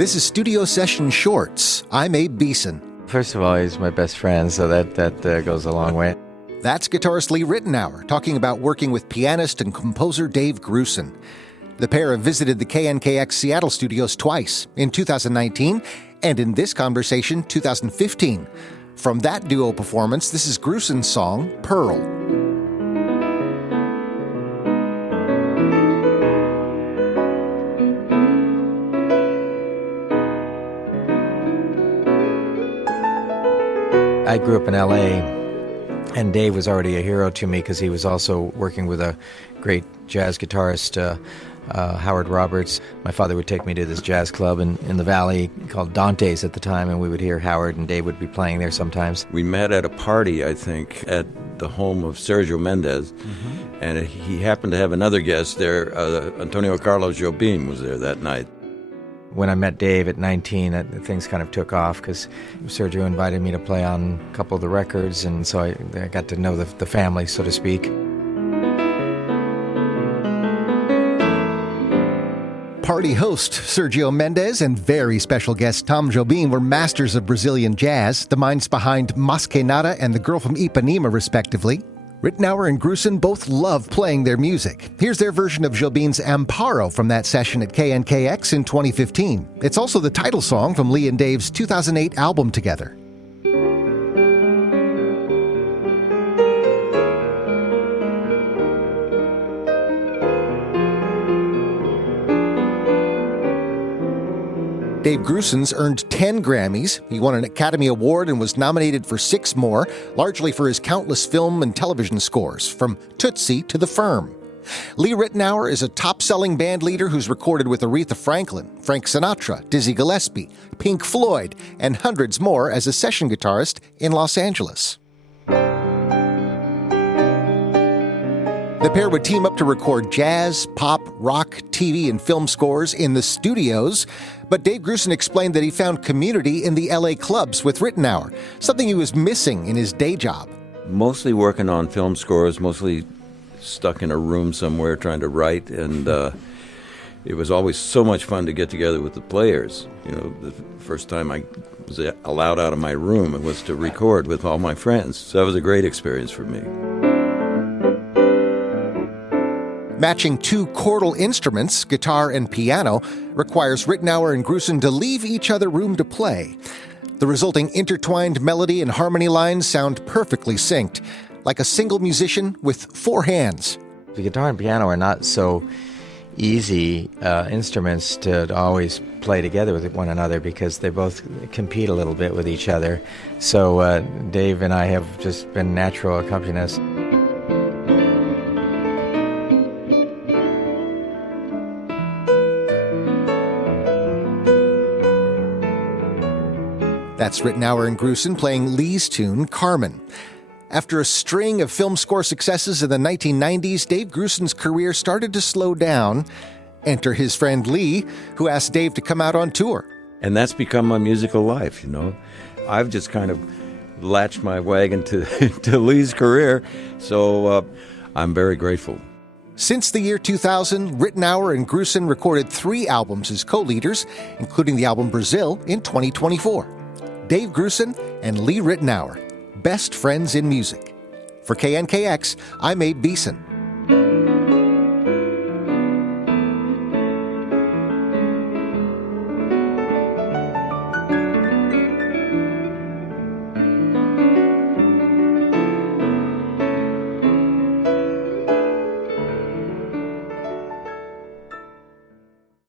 This is Studio Session Shorts. I'm Abe Beeson. First of all, he's my best friend, so that goes a long way. That's guitarist Lee Ritenour talking about working with pianist and composer Dave Grusin. The pair have visited the KNKX Seattle studios twice, in 2019 and in this conversation, 2015. From that duo performance, this is Grusin's song, Pearl. I grew up in L.A., and Dave was already a hero to me because he was also working with a great jazz guitarist, Howard Roberts. My father would take me to this jazz club in the Valley called Dante's at the time, and we would hear Howard and Dave would be playing there sometimes. We met at a party, I think, at the home of Sergio Mendez, and he happened to have another guest there. Antonio Carlos Jobim was there that night. When I met Dave at 19, things kind of took off because Sergio invited me to play on a couple of the records, and so I got to know the family, so to speak. Party host Sergio Mendez and very special guest Tom Jobim were masters of Brazilian jazz, the minds behind Mas Que Nada and The Girl from Ipanema, respectively. Ritenour and Grusin both love playing their music. Here's their version of Jobim's Amparo from that session at KNKX in 2015. It's also the title song from Lee and Dave's 2008 album together. Dave Grusin's earned 10 Grammys. He won an Academy Award and was nominated for 6 more, largely for his countless film and television scores, from Tootsie to The Firm. Lee Ritenour is a top-selling band leader who's recorded with Aretha Franklin, Frank Sinatra, Dizzy Gillespie, Pink Floyd, and hundreds more as a session guitarist in Los Angeles. The pair would team up to record jazz, pop, rock, TV, and film scores in the studios, but Dave Grusin explained that he found community in the LA clubs with Ritenour, something he was missing in his day job. Mostly working on film scores, mostly stuck in a room somewhere trying to write, and it was always so much fun to get together with the players. You know, the first time I was allowed out of my room, it was to record with all my friends, so that was a great experience for me. Matching 2 chordal instruments, guitar and piano, requires Ritenour and Grusin to leave each other room to play. The resulting intertwined melody and harmony lines sound perfectly synced, like a single musician with 4 hands. The guitar and piano are not so easy instruments to always play together with one another because they both compete a little bit with each other. So Dave and I have just been natural accompanists. That's Ritenour and Grusin playing Lee's tune, Carmen. After a string of film score successes in the 1990s, Dave Grusin's career started to slow down. Enter his friend Lee, who asked Dave to come out on tour. And that's become my musical life, you know. I've just kind of latched my wagon to Lee's career, so I'm very grateful. Since the year 2000, Ritenour and Grusin recorded 3 albums as co-leaders, including the album Brazil in 2024. Dave Grusin and Lee Ritenour, best friends in music. For KNKX, I'm Abe Beeson.